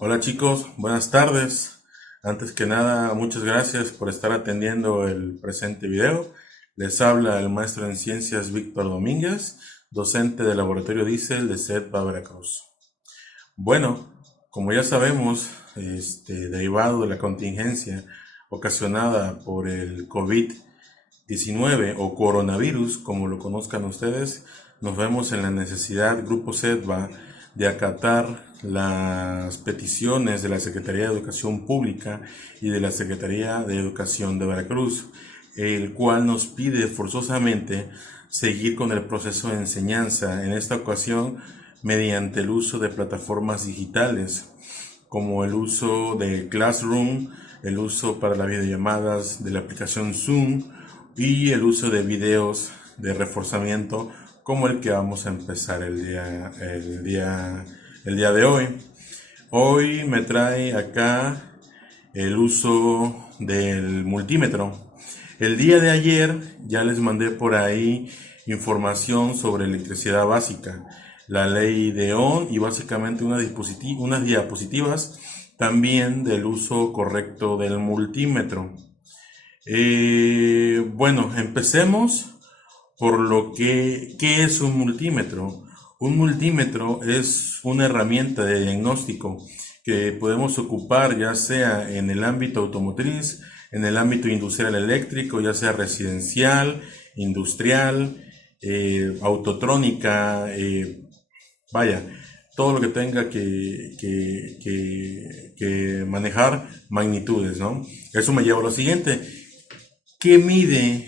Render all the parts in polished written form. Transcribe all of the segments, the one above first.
Hola chicos, buenas tardes. Antes que nada, muchas gracias por estar atendiendo el presente video. Les habla el maestro en ciencias Víctor Domínguez, docente del laboratorio Diesel de CEDVA Veracruz. Bueno, como ya sabemos, derivado de la contingencia ocasionada por el COVID-19 o coronavirus, como lo conozcan ustedes, nos vemos en la necesidad, Grupo CEDVA, de acatar las peticiones de la Secretaría de Educación Pública y de la Secretaría de Educación de Veracruz, el cual nos pide forzosamente seguir con el proceso de enseñanza, en esta ocasión mediante el uso de plataformas digitales, como el uso de Classroom, el uso para las videollamadas de la aplicación Zoom y el uso de videos de reforzamiento como el que vamos a empezar el día de hoy. Hoy me trae acá el uso del multímetro. El día de ayer ya les mandé por ahí información sobre electricidad básica, la ley de Ohm y básicamente unas diapositivas también del uso correcto del multímetro. Bueno, empecemos por ¿qué es un multímetro? Un multímetro es una herramienta de diagnóstico que podemos ocupar ya sea en el ámbito automotriz, en el ámbito industrial eléctrico, ya sea residencial, industrial, autotrónica, vaya, todo lo que tenga que manejar magnitudes, ¿no? Eso me lleva a lo siguiente. ¿Qué mide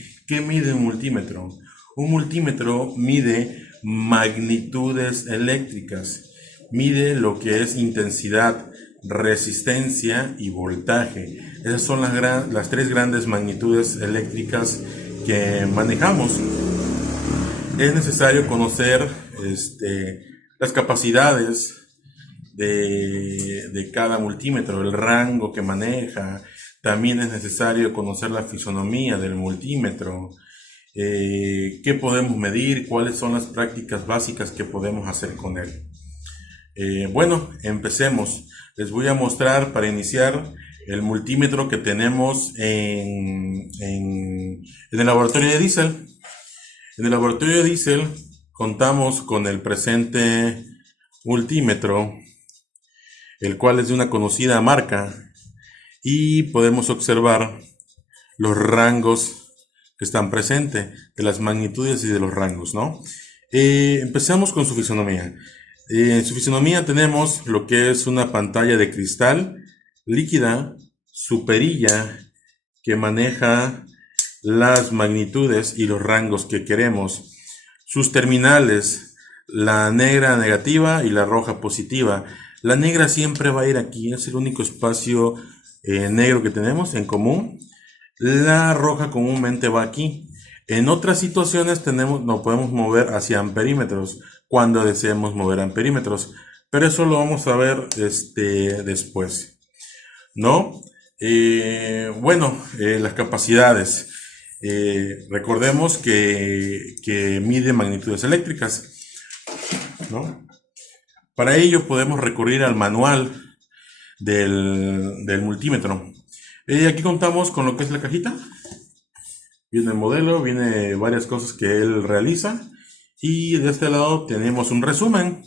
un multímetro? Un multímetro mide magnitudes eléctricas, mide lo que es intensidad, resistencia y voltaje. Esas son las tres grandes magnitudes eléctricas que manejamos. Es necesario conocer las capacidades de cada multímetro, el rango que maneja. También es necesario conocer la fisonomía del multímetro, qué podemos medir, cuáles son las prácticas básicas que podemos hacer con él. Bueno, empecemos. Les voy a mostrar para iniciar el multímetro que tenemos en el laboratorio de Diesel. En el laboratorio de Diesel contamos con el presente multímetro, el cual es de una conocida marca, y podemos observar los rangos que están presentes, de las magnitudes y de los rangos, ¿no? Empezamos con su fisonomía. En su fisonomía tenemos lo que es una pantalla de cristal líquida, su perilla que maneja las magnitudes y los rangos que queremos, sus terminales, la negra negativa y la roja positiva. La negra siempre va a ir aquí, es el único espacio negro que tenemos en común. La roja comúnmente va aquí. En otras situaciones nos podemos mover hacia amperímetros cuando deseemos mover amperímetros, pero eso lo vamos a ver después, ¿no? Bueno, las capacidades. Recordemos que mide magnitudes eléctricas, ¿no? Para ello podemos recurrir al manual del multímetro. Aquí contamos con lo que es la cajita. Viene el modelo, viene varias cosas que él realiza. Y de este lado tenemos un resumen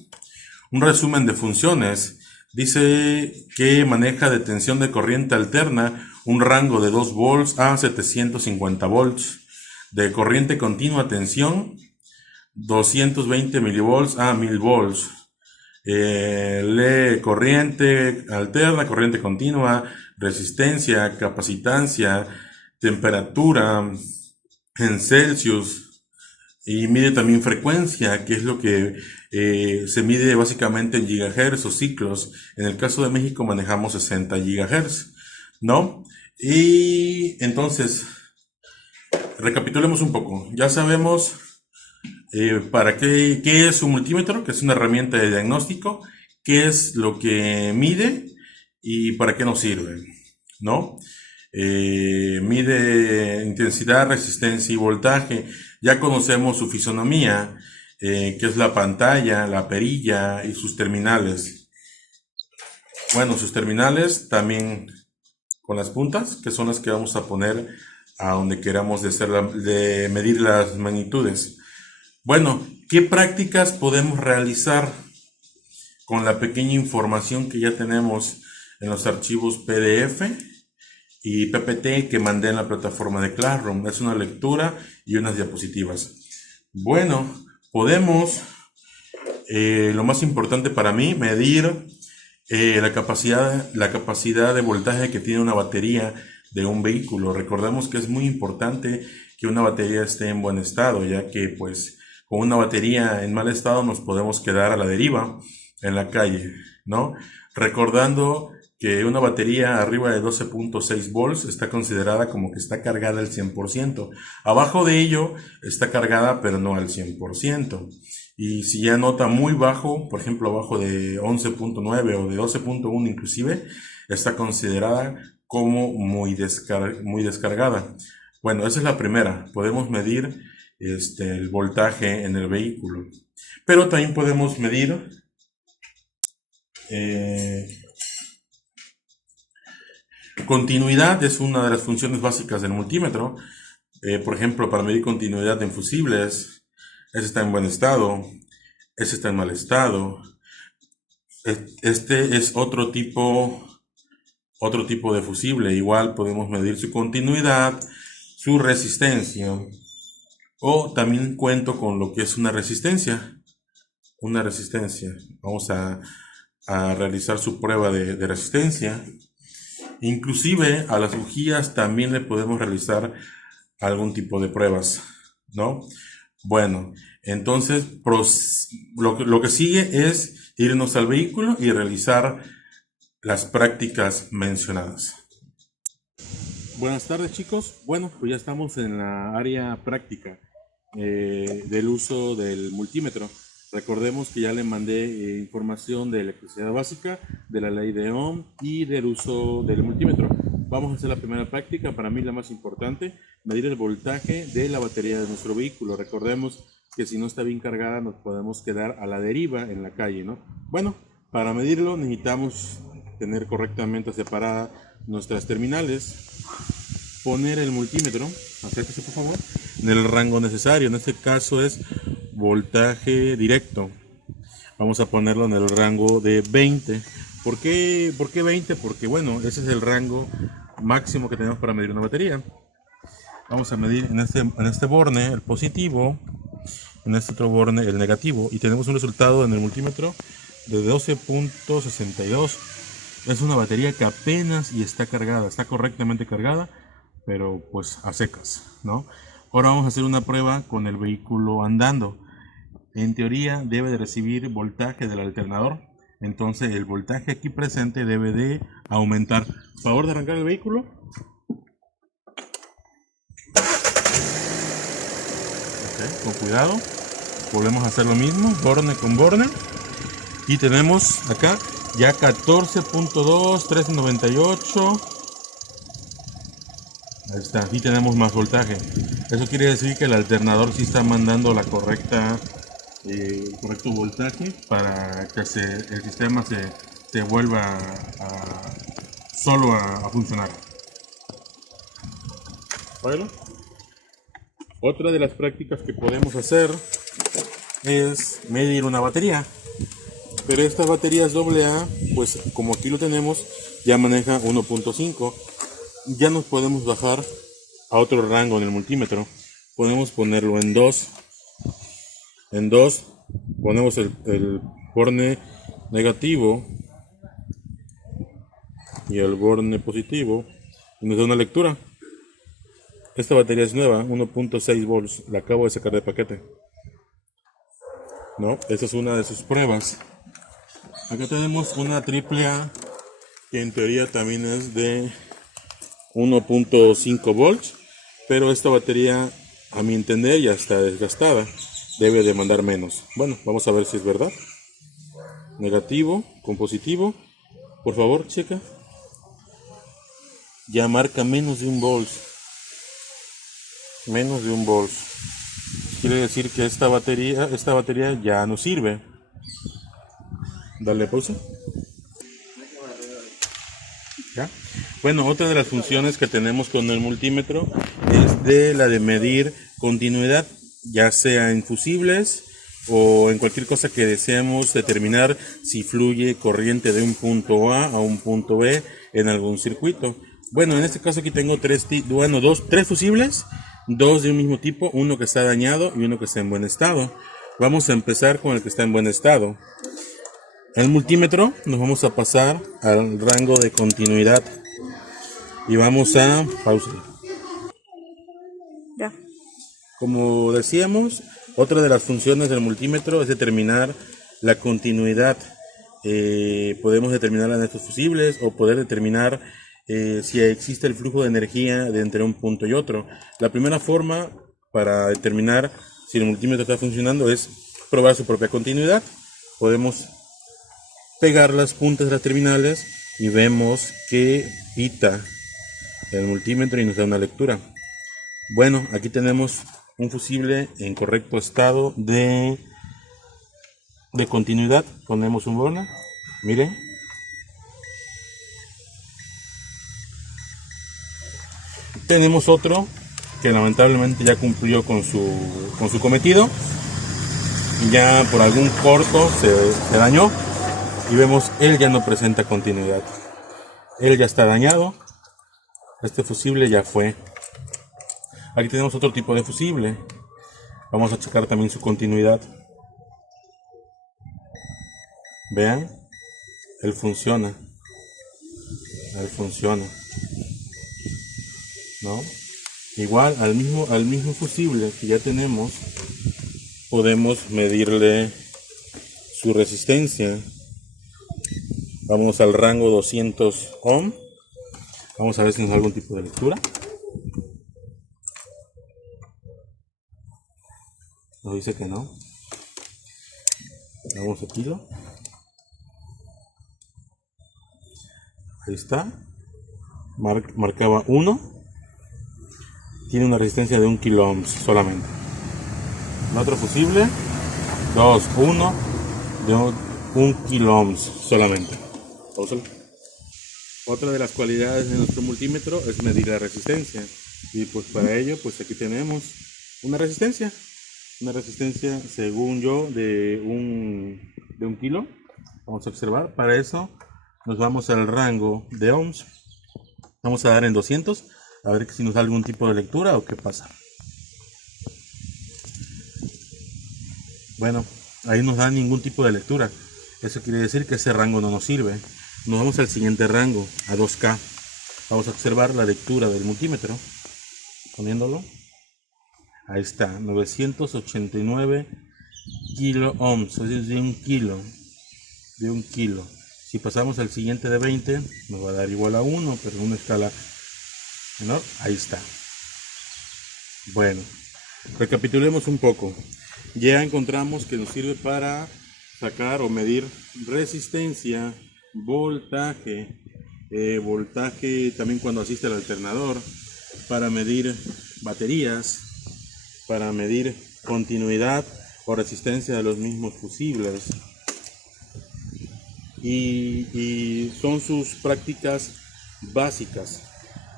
de funciones. Dice que maneja de tensión de corriente alterna un rango de 2 volts a 750 volts. De corriente continua tensión 220 milivolts a 1000 volts. Lee corriente alterna, corriente continua, resistencia, capacitancia, temperatura en Celsius, y mide también frecuencia, que es lo que se mide básicamente en gigahertz o ciclos. En el caso de México manejamos 60 gigahertz, ¿no? Y entonces, recapitulemos un poco. Ya sabemos qué es un multímetro, que es una herramienta de diagnóstico, qué es lo que mide y para qué nos sirve, ¿no? Mide intensidad, resistencia y voltaje. Ya conocemos su fisonomía, que es la pantalla, la perilla y sus terminales. Bueno, sus terminales también con las puntas, que son las que vamos a poner a donde queramos de medir las magnitudes. Bueno, ¿qué prácticas podemos realizar con la pequeña información que ya tenemos en los archivos PDF y PPT que mandé en la plataforma de Classroom? Es una lectura y unas diapositivas. Bueno, podemos, lo más importante para mí, medir la capacidad de voltaje que tiene una batería de un vehículo. Recordemos que es muy importante que una batería esté en buen estado, ya que pues con una batería en mal estado nos podemos quedar a la deriva en la calle, ¿no? Recordando que una batería arriba de 12.6 volts está considerada como que está cargada al 100%. Abajo de ello está cargada pero no al 100%. Y si ya nota muy bajo, por ejemplo abajo de 11.9 o de 12.1 inclusive, está considerada como muy descargada. Bueno, esa es la primera. Podemos medir el voltaje en el vehículo. Pero también podemos medir continuidad. Es una de las funciones básicas del multímetro. Por ejemplo, para medir continuidad en fusibles, ese está en buen estado, ese está en mal estado. Este es otro tipo de fusible. Igual podemos medir su continuidad, su resistencia, o también cuento con lo que es una resistencia. Vamos a realizar su prueba de resistencia. Inclusive a las bujías también le podemos realizar algún tipo de pruebas, ¿no? Bueno, entonces lo que sigue es irnos al vehículo y realizar las prácticas mencionadas. Buenas tardes, chicos. Bueno, pues ya estamos en la área práctica del uso del multímetro. Recordemos que ya le mandé información de electricidad básica, de la ley de Ohm y del uso del multímetro. Vamos a hacer la primera práctica, para mí la más importante, medir el voltaje de la batería de nuestro vehículo. Recordemos que si no está bien cargada nos podemos quedar a la deriva en la calle, ¿no? Bueno, para medirlo necesitamos tener correctamente separadas nuestras terminales, poner el multímetro, acérquese por favor, en el rango necesario. En este caso es voltaje directo. Vamos a ponerlo en el rango de 20. ¿Por qué 20? Porque bueno, ese es el rango máximo que tenemos para medir una batería. Vamos a medir en este borne el positivo, en este otro borne el negativo, y tenemos un resultado en el multímetro de 12.62. Es una batería que apenas y está cargada, está correctamente cargada, pero pues a secas, ¿no? Ahora vamos a hacer una prueba con el vehículo andando. En teoría debe de recibir voltaje del alternador, entonces el voltaje aquí presente debe de aumentar. Favor de arrancar el vehículo. Okay, con cuidado. Volvemos a hacer lo mismo, borne con borne. Y tenemos acá ya 14.2, 1398. Ahí está, aquí tenemos más voltaje. Eso quiere decir que el alternador sí está mandando la correcto voltaje para que el sistema se vuelva solo a funcionar. Bueno, otra de las prácticas que podemos hacer es medir una batería. Pero esta batería es AA, pues como aquí lo tenemos, ya maneja 1.5. Ya nos podemos bajar a otro rango en el multímetro. Podemos ponerlo en 2. En 2 ponemos el borne negativo y el borne positivo y nos da una lectura. Esta batería es nueva, 1.6 volts, la acabo de sacar de paquete, ¿no? Esa es una de sus pruebas. Acá tenemos una AAA que en teoría también es de 1.5 volts, pero esta batería, a mi entender, ya está desgastada, debe de mandar menos. Bueno, vamos a ver si es verdad. Negativo con positivo, por favor checa, ya marca menos de 1 volt, menos de 1 volt. Quiere decir que esta batería ya no sirve. Dale pausa. ¿Ya? Bueno, otra de las funciones que tenemos con el multímetro es la de medir continuidad, ya sea en fusibles o en cualquier cosa que deseemos determinar si fluye corriente de un punto A un punto B en algún circuito. Bueno, en este caso aquí tengo tres fusibles, dos de un mismo tipo, uno que está dañado y uno que está en buen estado. Vamos a empezar con el que está en buen estado. El multímetro nos vamos a pasar al rango de continuidad y vamos a pausa. Ya. Como decíamos, otra de las funciones del multímetro es determinar la continuidad. Podemos determinarla en estos fusibles o poder determinar si existe el flujo de energía de entre un punto y otro. La primera forma para determinar si el multímetro está funcionando es probar su propia continuidad. Podemos pegar las puntas de las terminales y vemos que pita el multímetro y nos da una lectura. Bueno, aquí tenemos un fusible en correcto estado de continuidad. Ponemos un bono, miren. Tenemos otro que lamentablemente ya cumplió con su cometido y ya por algún corto se dañó y vemos él ya no presenta continuidad. Él ya está dañado. Este fusible ya fue. Aquí tenemos otro tipo de fusible. Vamos a checar también su continuidad. Vean, él funciona. Él funciona. ¿No? Igual al mismo fusible que ya tenemos, podemos medirle su resistencia. Vamos al rango 200 ohm. Vamos a ver si nos da algún tipo de lectura. Nos dice que no. Vamos a kilo. Ahí está. Marcaba 1. Tiene una resistencia de 1 kilo ohms solamente. El otro fusible 1 de 1 kilo ohms solamente. Otra de las cualidades de nuestro multímetro es medir la resistencia. Y pues para ello, pues aquí tenemos una resistencia. Una resistencia, según yo, de un kilo. Vamos a observar. Para eso nos vamos al rango de ohms. Vamos a dar en 200. A ver si nos da algún tipo de lectura o qué pasa. Bueno, ahí nos da ningún tipo de lectura. Eso quiere decir que ese rango no nos sirve. Nos vamos al siguiente rango, a 2K. Vamos a observar la lectura del multímetro. Poniéndolo. Ahí está, 989 kilo ohms, es decir, de 1 kilo. De 1 kilo. Si pasamos al siguiente de 20, nos va a dar igual a 1, pero en una escala menor. Ahí está. Bueno, recapitulemos un poco. Ya encontramos que nos sirve para sacar o medir resistencia, voltaje, voltaje también cuando asiste al alternador, para medir baterías, para medir continuidad o resistencia de los mismos fusibles. Y son sus prácticas básicas.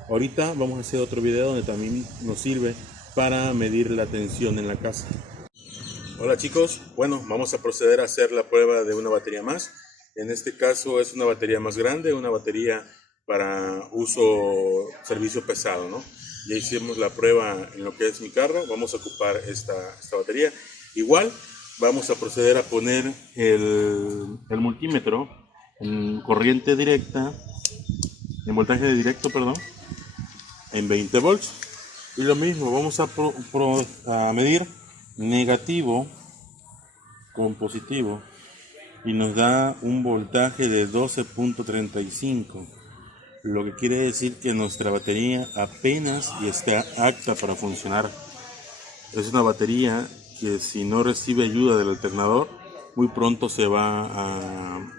Ahorita vamos a hacer otro video donde también nos sirve para medir la tensión en la casa. Hola chicos, bueno, vamos a proceder a hacer la prueba de una batería más. En este caso es una batería más grande, una batería para servicio pesado, ¿no? Ya hicimos la prueba en lo que es mi carro, vamos a ocupar esta batería. Igual vamos a proceder a poner el multímetro en corriente directa, en voltaje directo, perdón, en 20 volts. Y lo mismo, vamos a medir negativo con positivo y nos da un voltaje de 12.35, lo que quiere decir que nuestra batería apenas está apta para funcionar. Es una batería que si no recibe ayuda del alternador, muy pronto se va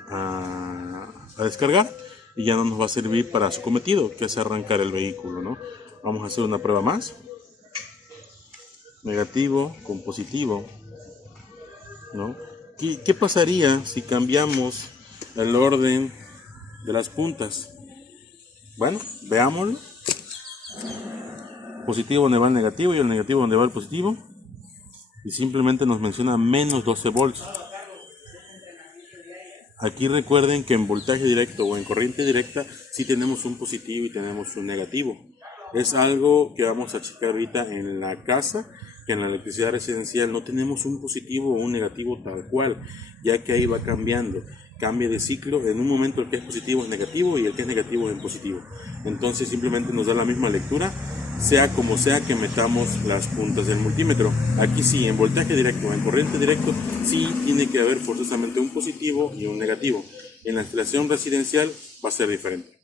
a descargar y ya no nos va a servir para su cometido, que es arrancar el vehículo, ¿no? Vamos a hacer una prueba más. Negativo con positivo, ¿no? ¿Qué pasaría si cambiamos el orden de las puntas? Bueno, veámoslo. Positivo donde va el negativo y el negativo donde va el positivo. Y simplemente nos menciona menos 12 volts. Aquí recuerden que en voltaje directo o en corriente directa sí tenemos un positivo y tenemos un negativo. Es algo que vamos a checar ahorita en la casa, que en la electricidad residencial no tenemos un positivo o un negativo tal cual, ya que ahí va cambiando. Cambia de ciclo, en un momento el que es positivo es negativo y el que es negativo es positivo. Entonces simplemente nos da la misma lectura, sea como sea que metamos las puntas del multímetro. Aquí sí, en voltaje directo o en corriente directo, sí tiene que haber forzosamente un positivo y un negativo. En la instalación residencial va a ser diferente.